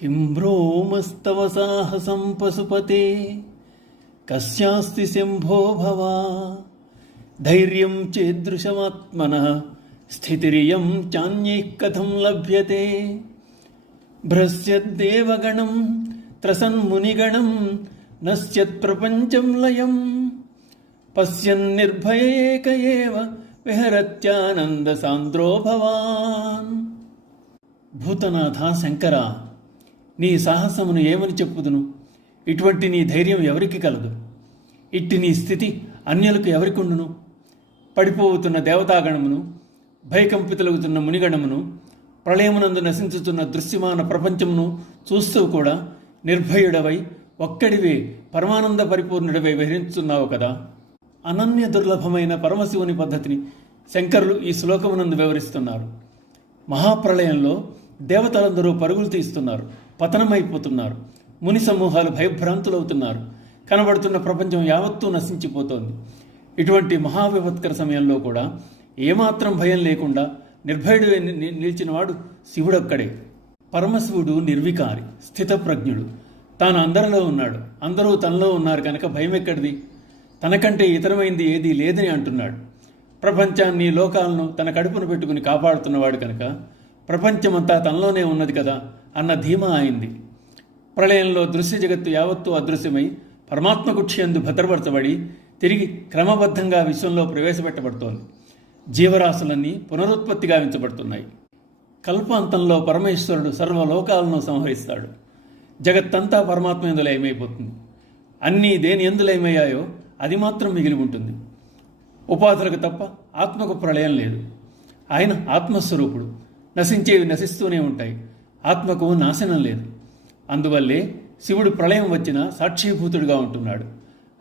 किं भ्रूमस्तव साहसं पशुपते कस्यास्ति शम्भो भवा धैर्यं चेदृशमात्मनः स्थितिरियं चान्यैः कथं लभ्यते भ्रस्यद्देवगणं त्रसन्मुनिगणं नश्यत्प्रपञ्चं लयं पश्यन्निर्भय एक एव विहरत्यानन्दसान्द्रो भवान्। భూతనాథ శంకర, నీ సాహసమును ఏమని చెప్పుదును? ఇటువంటి నీ ధైర్యం ఎవరికి కలదు? ఇట్టి నీ స్థితి అన్యులకు ఎవరికుండును? పడిపోతున్న దేవతాగణమును, భయకంపితులగుతున్న మునిగణమును, ప్రళయమునందు నశించుతున్న దృశ్యమాన ప్రపంచమును చూస్తూ కూడా నిర్భయుడవై ఒక్కడివే పరమానంద పరిపూర్ణుడవై విహరించుతున్నావు కదా. అనన్య దుర్లభమైన పరమశివుని పద్ధతిని శంకరులు ఈ శ్లోకమునందు వివరిస్తున్నారు. మహాప్రళయంలో దేవతలందరూ పరుగులు తీస్తున్నారు, పతనమైపోతున్నారు. ముని సమూహాలు భయభ్రాంతులవుతున్నారు. కనబడుతున్న ప్రపంచం యావత్తూ నశించిపోతోంది. ఇటువంటి మహావిపత్కర సమయంలో కూడా ఏమాత్రం భయం లేకుండా నిర్భయుడు నిలిచినవాడు శివుడొక్కడే. పరమశివుడు నిర్వికారి, స్థితప్రజ్ఞుడు. తాను అందరిలో ఉన్నాడు, అందరూ తనలో ఉన్నారు కనుక భయం ఎక్కడిది? తనకంటే ఇతరమైంది ఏదీ లేదని అంటున్నాడు. ప్రపంచాన్ని, లోకాలను తన కడుపును పెట్టుకుని కాపాడుతున్నవాడు కనుక ప్రపంచమంతా తనలోనే ఉన్నది కదా అన్న ధీమా అయింది. ప్రళయంలో దృశ్య జగత్తు యావత్తూ అదృశ్యమై పరమాత్మ కుక్షియందు భద్రపరచబడి తిరిగి క్రమబద్ధంగా విశ్వంలో ప్రవేశపెట్టబడుతోంది. జీవరాశులన్నీ పునరుత్పత్తి గావించబడుతున్నాయి. కల్పాంతంలో పరమేశ్వరుడు సర్వలోకాలను సంహరిస్తాడు. జగత్తంతా పరమాత్మ యందు లయమైపోతుంది. అన్నీ దేని యందు లయమయ్యాయో అది మాత్రం మిగిలి ఉంటుంది. ఉపాధులకు తప్ప ఆత్మకు ప్రళయం లేదు. ఆయన ఆత్మస్వరూపుడు. నశించేవి నశిస్తూనే ఉంటాయి. ఆత్మకు నాశనం లేదు. అందువల్లే శివుడు ప్రళయం వచ్చినా సాక్షిభూతుడుగా ఉంటున్నాడు.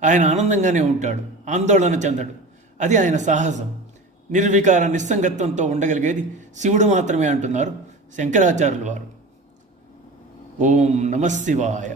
ఆయన ఆనందంగానే ఉంటాడు, ఆందోళన చెందడు. అది ఆయన సాహసం. నిర్వికార నిస్సంగత్వంతో ఉండగలిగేది శివుడు మాత్రమే అంటున్నారు శంకరాచార్యుల వారు. ఓం నమః శివాయ.